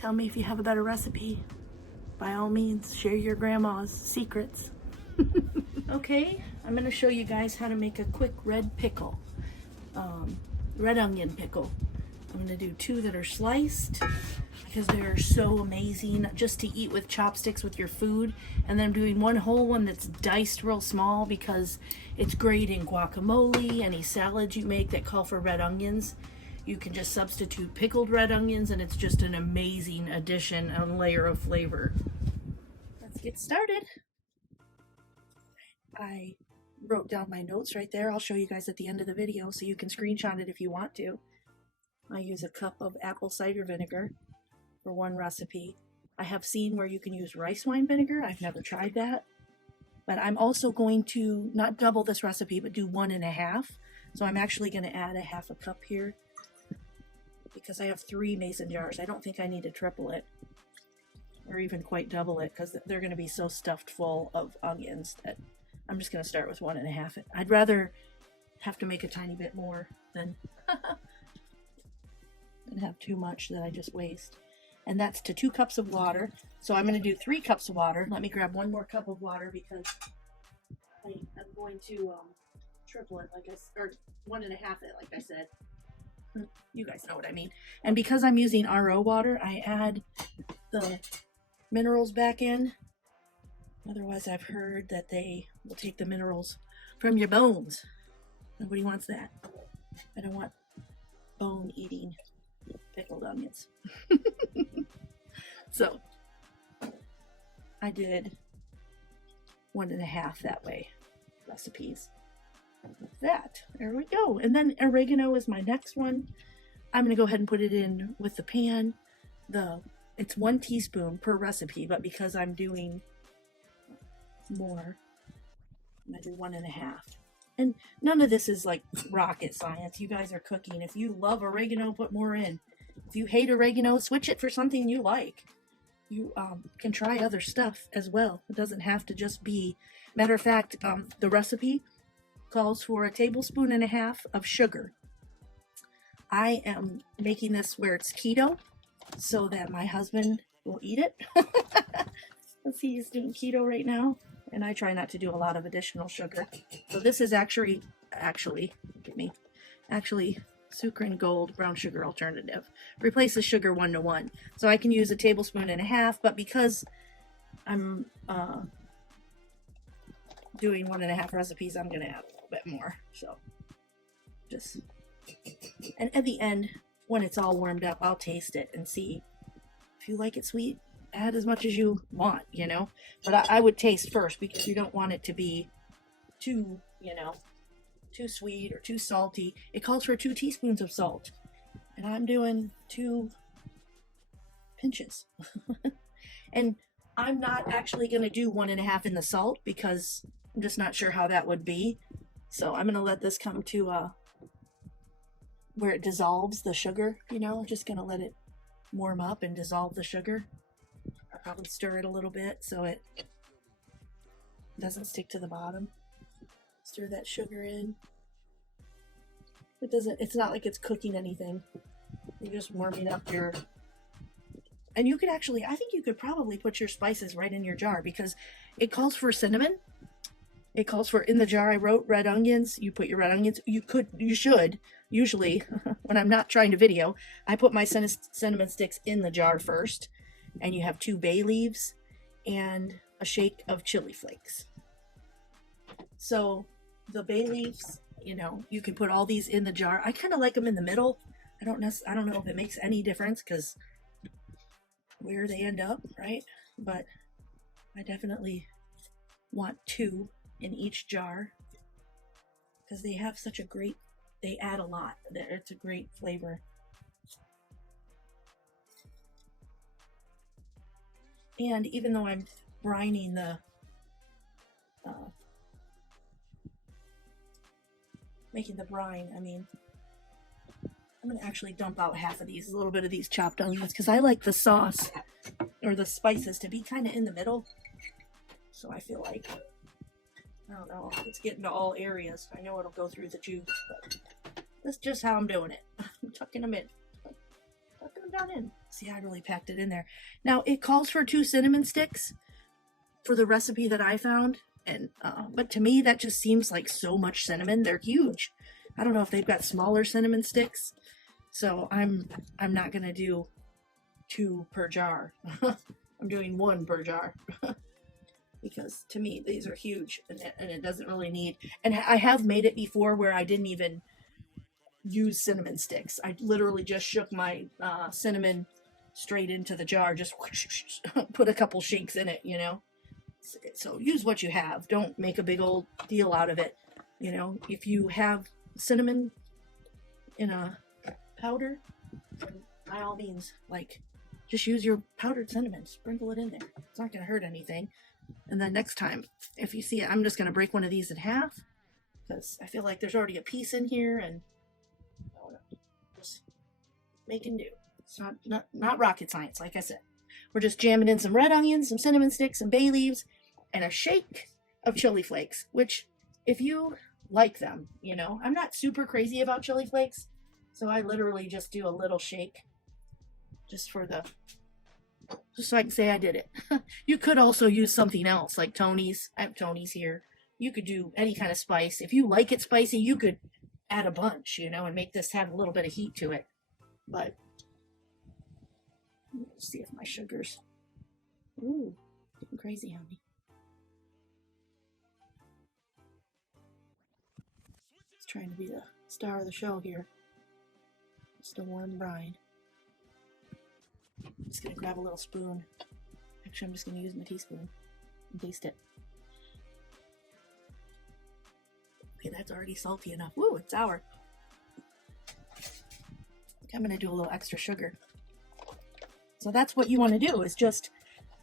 Tell me if you have a better recipe. By all means, share your grandma's secrets. Okay, I'm going to show you guys how to make a quick red pickle. Red onion pickle. I'm going to do 2 that are sliced because they're so amazing just to eat with chopsticks with your food. And then I'm doing 1 whole one that's diced real small because it's great in guacamole, any salads you make that call for red onions. You can just substitute pickled red onions and it's just an amazing addition and layer of flavor. Let's get started. I wrote down my notes right there. I'll show you guys at the end of the video so you can screenshot it if you want to. I use a cup of apple cider vinegar for 1 recipe. I have seen where you can use rice wine vinegar. I've never tried that. But I'm also going to not double this recipe, but do 1 1/2. So I'm actually going to add a 1/2 cup here because I have 3 mason jars. I don't think I need to triple it or even quite double it because they're going to be so stuffed full of onions that I'm just going to start with 1 1/2. I'd rather have to make a tiny bit more than have too much that I just waste. And that's to 2 cups of water. So I'm going to do 3 cups of water. Let me grab 1 more cup of water because I'm going to triple it, or 1 1/2 it, like I said. You guys know what I mean. And because I'm using RO water, I add the minerals back in. Otherwise, I've heard that they will take the minerals from your bones. Nobody wants that. I don't want bone-eating pickled onions. So, I did 1 1/2 that way recipes. That, there we go. And then oregano is my next one. I'm going to go ahead and put it in with the pan. It's 1 teaspoon per recipe, but because I'm doing more, I'm going to do 1 1/2. And none of this is like rocket science. You guys are cooking. If you love oregano, put more in. If you hate oregano, switch it for something you like. You can try other stuff as well. It doesn't have to just be. Matter of fact, the recipe calls for 1.5 tablespoons of sugar. I am making this where it's keto so that my husband will eat it. Let's see, he's doing keto right now. And I try not to do a lot of additional sugar. So this is actually, Sucrin Gold brown sugar alternative. Replaces sugar 1-to-1. So I can use 1.5 tablespoons, but because I'm doing 1 1/2 recipes, I'm going to add a little bit more. So and at the end, when it's all warmed up, I'll taste it and see if you like it sweet. Add as much as you want, but I would taste first because you don't want it to be too sweet or too salty. It calls for 2 teaspoons of salt, and I'm doing 2 pinches. And I'm not actually going to do 1 1/2 in the salt because I'm just not sure how that would be. So I'm going to let this come to where it dissolves the sugar, I'm just going to let it warm up and dissolve the sugar. I'll probably stir it a little bit so it doesn't stick to the bottom. Stir that sugar in. It's not like it's cooking anything. You're just warming up and you could actually, I think you could probably put your spices right in your jar because it calls for cinnamon. It calls for, in the jar I wrote, red onions. You put your red onions. You should, usually, when I'm not trying to video, I put my cinnamon sticks in the jar first. And you have 2 bay leaves and a shake of chili flakes. So the bay leaves, you can put all these in the jar. I kind of like them in the middle. I don't know if it makes any difference because where they end up, right? But I definitely want 2 in each jar because they have they add a lot. It's a great flavor. And even though I'm brining making the brine, I'm going to actually dump out half of these, a little bit of these chopped onions, because I like the sauce or the spices to be kind of in the middle. So I feel like, I don't know, it's getting to all areas. I know it'll go through the juice, but that's just how I'm doing it. I'm tucking them in. Put them down in. See, I really packed it in there. Now, it calls for 2 cinnamon sticks for the recipe that I found. And but to me, that just seems like so much cinnamon. They're huge. I don't know if they've got smaller cinnamon sticks. So I'm not going to do 2 per jar. I'm doing 1 per jar. Because to me, these are huge. And it doesn't really need... And I have made it before where I didn't even use cinnamon sticks. I literally just shook my cinnamon straight into the jar. Just put a couple shakes in it, you know. So use what you have. Don't make a big old deal out of it. You know, if you have cinnamon in a powder, by all means, like, just use your powdered cinnamon. Sprinkle it in there. It's not going to hurt anything. And then next time, if you see it, I'm just going to break one of these in half, because I feel like there's already a piece in here, and just make and do. It's not rocket science, like I said. We're just jamming in some red onions, some cinnamon sticks, some bay leaves, and a shake of chili flakes, which, if you like them, you know, I'm not super crazy about chili flakes, so I literally just do a little shake just so I can say I did it. You could also use something else, like Tony's. I have Tony's here. You could do any kind of spice. If you like it spicy, you could add a bunch, you know, and make this have a little bit of heat to it. But let's see if my sugar's... Ooh, getting crazy on me. It's trying to be the star of the show here. Just a warm brine. I'm just going to grab a little spoon. Actually, I'm just going to use my teaspoon and taste it. Okay, that's already salty enough. Woo, it's sour. I'm going to do a little extra sugar. So that's what you want to do, is just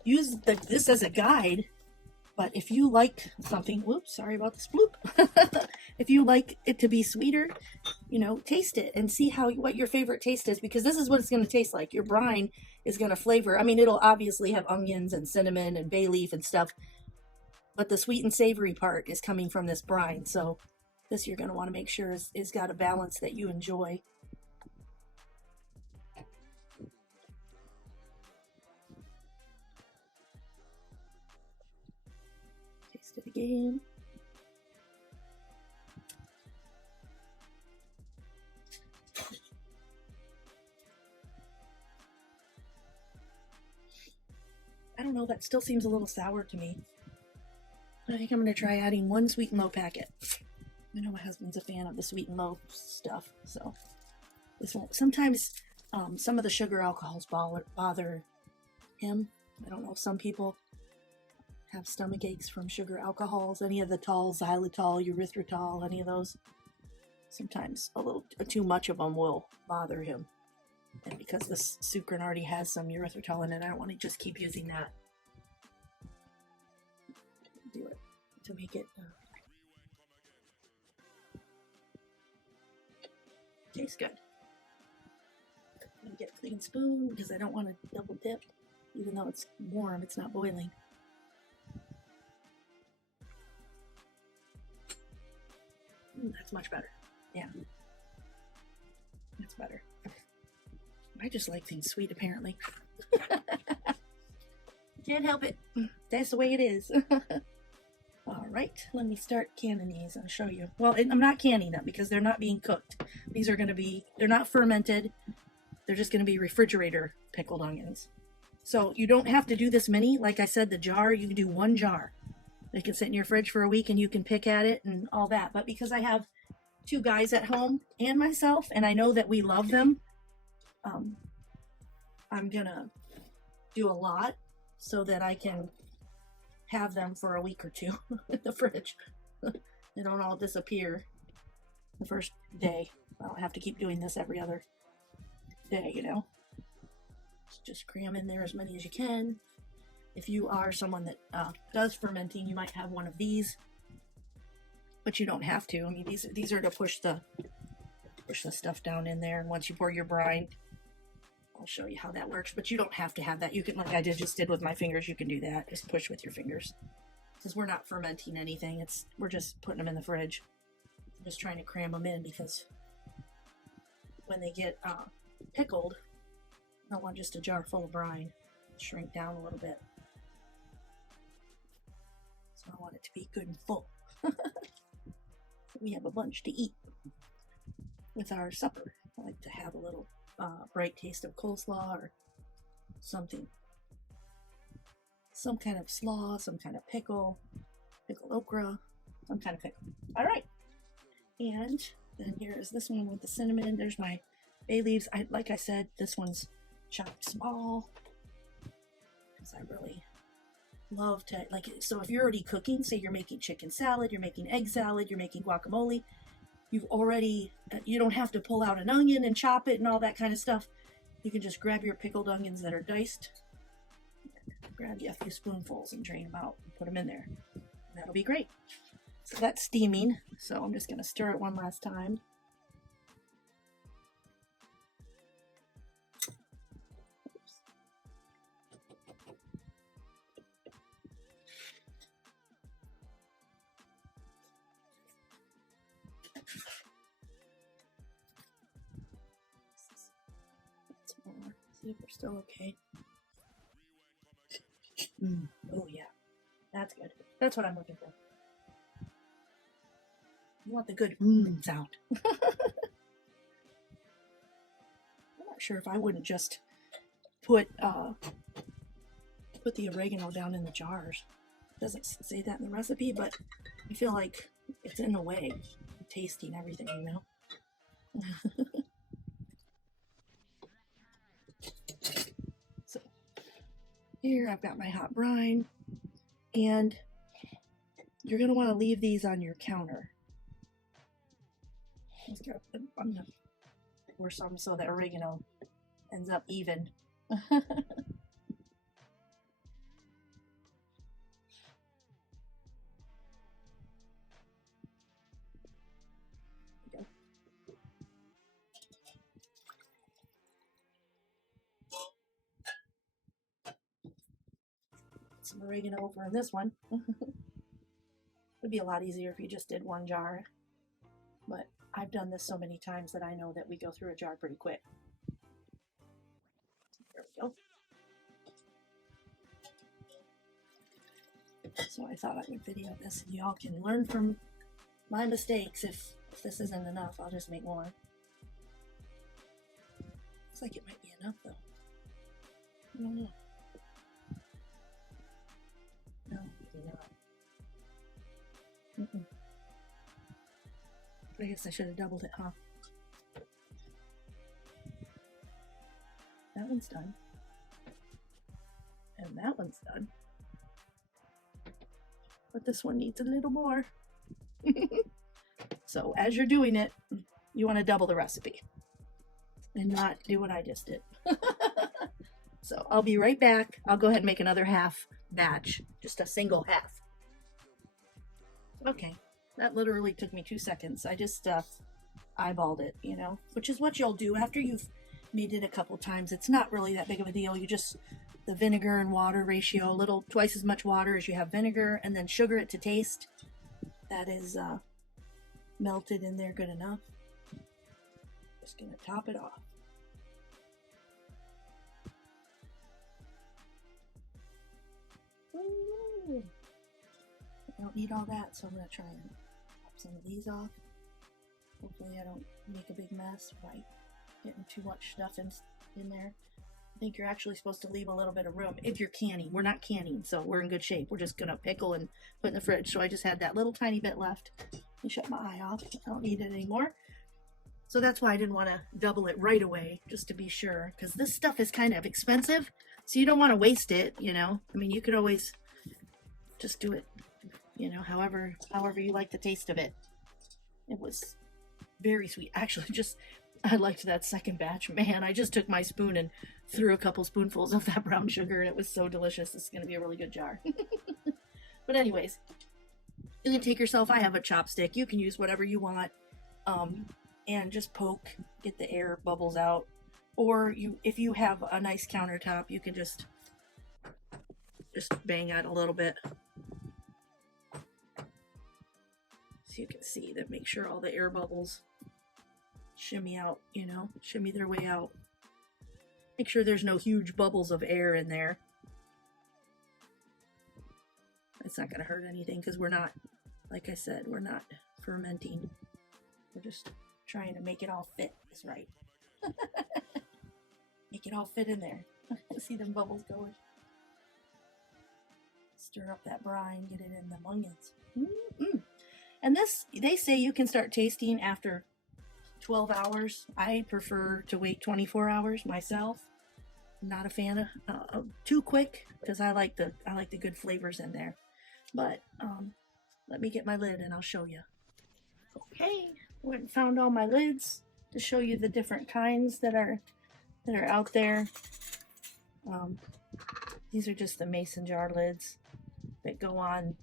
use this as a guide. But if you like something, whoops, sorry about the sploop. If you like it to be sweeter, you know, taste it and see what your favorite taste is, because this is what it's going to taste like. Your brine is going to flavor. I mean, it'll obviously have onions and cinnamon and bay leaf and stuff, but the sweet and savory part is coming from this brine. So this you're going to want to make sure is got a balance that you enjoy. Taste it again. I don't know, that still seems a little sour to me. I think I'm going to try adding 1 sweet and low packet. I know my husband's a fan of the sweet and low stuff, so this won't. Sometimes some of the sugar alcohols bother him. I don't know if some people have stomach aches from sugar alcohols, any of the xylitol, erythritol, any of those. Sometimes a little too much of them will bother him. And because this sucrin already has some erythritol in it, I don't want to just keep using that. Do it to make it taste good. I'm going to get a clean spoon because I don't want to double dip. Even though it's warm, it's not boiling. That's much better. Yeah. That's better. I just like things sweet, apparently. Can't help it. That's the way it is. Alright, let me start canning these. I'll show you. Well, I'm not canning them because they're not being cooked. These are going to be, they're not fermented. They're just going to be refrigerator pickled onions. So you don't have to do this many. Like I said, the jar, you can do 1 jar. They can sit in your fridge for a week and you can pick at it and all that. But because I have 2 guys at home and myself, and I know that we love them, I'm gonna do a lot so that I can have them for a week or 2 in the fridge. They don't all disappear the first day. I don't have to keep doing this every other day, you know. Just cram in there as many as you can. If you are someone that does fermenting, you might have one of these, but you don't have to. I mean, these are to push the stuff down in there, and once you pour your brine, I'll show you how that works, but you don't have to have that. You can, like I just did with my fingers, you can do that. Just push with your fingers. Because we're not fermenting anything. We're just putting them in the fridge. I'm just trying to cram them in because when they get pickled, I don't want just a jar full of brine. Shrink down a little bit. So I want it to be good and full. We have a bunch to eat with our supper. I like to have a little bright taste of coleslaw or something. Some kind of slaw, some kind of pickle, pickled okra, some kind of pickle. All right. And then here is this one with the cinnamon. There's my bay leaves. Like I said, this one's chopped small because I really love to, like, so if you're already cooking, say you're making chicken salad, you're making egg salad, you're making guacamole, you don't have to pull out an onion and chop it and all that kind of stuff. You can just grab your pickled onions that are diced, grab you a few spoonfuls and drain them out and put them in there. That'll be great. So that's steaming, so I'm just going to stir it one last time. See if we're still okay. Oh yeah, that's good. That's what I'm looking for. You want the good sound. I'm not sure if I wouldn't just put the oregano down in the jars. It doesn't say that in the recipe, but I feel like it's in the way of tasting everything, you know. So here I've got my hot brine, and you're going to want to leave these on your counter. I'm going to pour some so that oregano ends up even. Some oregano over in this one. It'd be a lot easier if you just did one jar, but I've done this so many times that I know that we go through a jar pretty quick. There we go. So I thought I would video this and y'all can learn from my mistakes. If this isn't enough, I'll just make more. Looks like it might be enough though. I don't know. No, maybe not. I guess I should have doubled it, huh? That one's done. And that one's done. But this one needs a little more. So as you're doing it, you want to double the recipe and not do what I just did. So I'll be right back. I'll go ahead and make another half batch, just a single half. Okay, that literally took me 2 seconds. I just eyeballed it, you know, which is what you'll do after you've made it a couple times. It's not really that big of a deal. You just, the vinegar and water ratio, a little twice as much water as you have vinegar, and then sugar it to taste. That is melted in there good enough. Just gonna top it off. Ooh. I don't need all that, so I'm gonna try and pop some of these off. Hopefully I don't make a big mess by getting too much stuff in there. I think you're actually supposed to leave a little bit of room if you're canning. We're not canning, so we're in good shape. We're just gonna pickle and put in the fridge. So I just had that little tiny bit left. And shut my eye off. I don't need it anymore. So that's why I didn't want to double it right away, just to be sure, because this stuff is kind of expensive, so you don't want to waste it, you know. I mean, you could always just do it, you know, however you like the taste of it. It was very sweet. Actually, I liked that second batch. Man, I just took my spoon and threw a couple spoonfuls of that brown sugar, and it was so delicious. This is going to be a really good jar. But anyways, you can take yourself, I have a chopstick. You can use whatever you want. And just poke, get the air bubbles out. Or if you have a nice countertop, you can just bang it a little bit. So you can see that, make sure all the air bubbles shimmy out, you know, shimmy their way out. Make sure there's no huge bubbles of air in there. It's not going to hurt anything because we're not, like I said, we're not fermenting. We're just trying to make it all fit. That's right. Make it all fit in there. See them bubbles going. Stir up that brine, get it in the onions. And this, they say you can start tasting after 12 hours. I prefer to wait 24 hours myself. I'm not a fan of too quick because I like the good flavors in there. But let me get my lid and I'll show you. Okay, went and found all my lids to show you the different kinds that are out there. These are just the mason jar lids that go on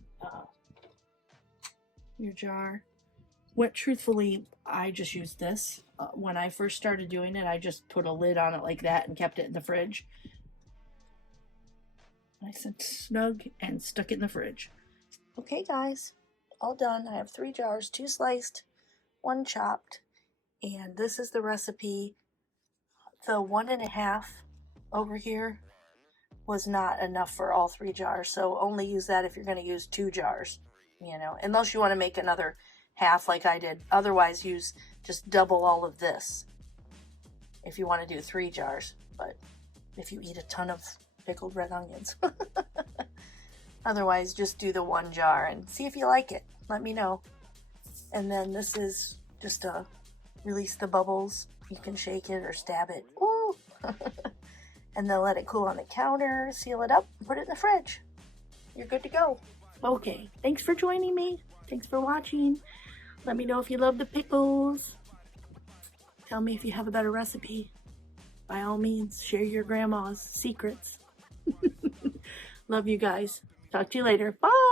your jar. Truthfully, I just used this. When I first started doing it, I just put a lid on it like that and kept it in the fridge. Nice and snug, and stuck it in the fridge. Okay guys, all done. I have 3 jars, 2 sliced, 1 chopped, and this is the recipe. The 1.5 over here was not enough for all 3 jars, so only use that if you're going to use 2 jars, you know, unless you want to make another half like I did. Otherwise, use just double all of this if you want to do 3 jars, but if you eat a ton of pickled red onions. Otherwise, just do the 1 jar and see if you like it. Let me know. And then this is just to release the bubbles. You can shake it or stab it. Ooh! And then let it cool on the counter, seal it up, and put it in the fridge. You're good to go. Okay, thanks for joining me. Thanks for watching. Let me know if you love the pickles. Tell me if you have a better recipe. By all means, share your grandma's secrets. Love you guys. Talk to you later. Bye!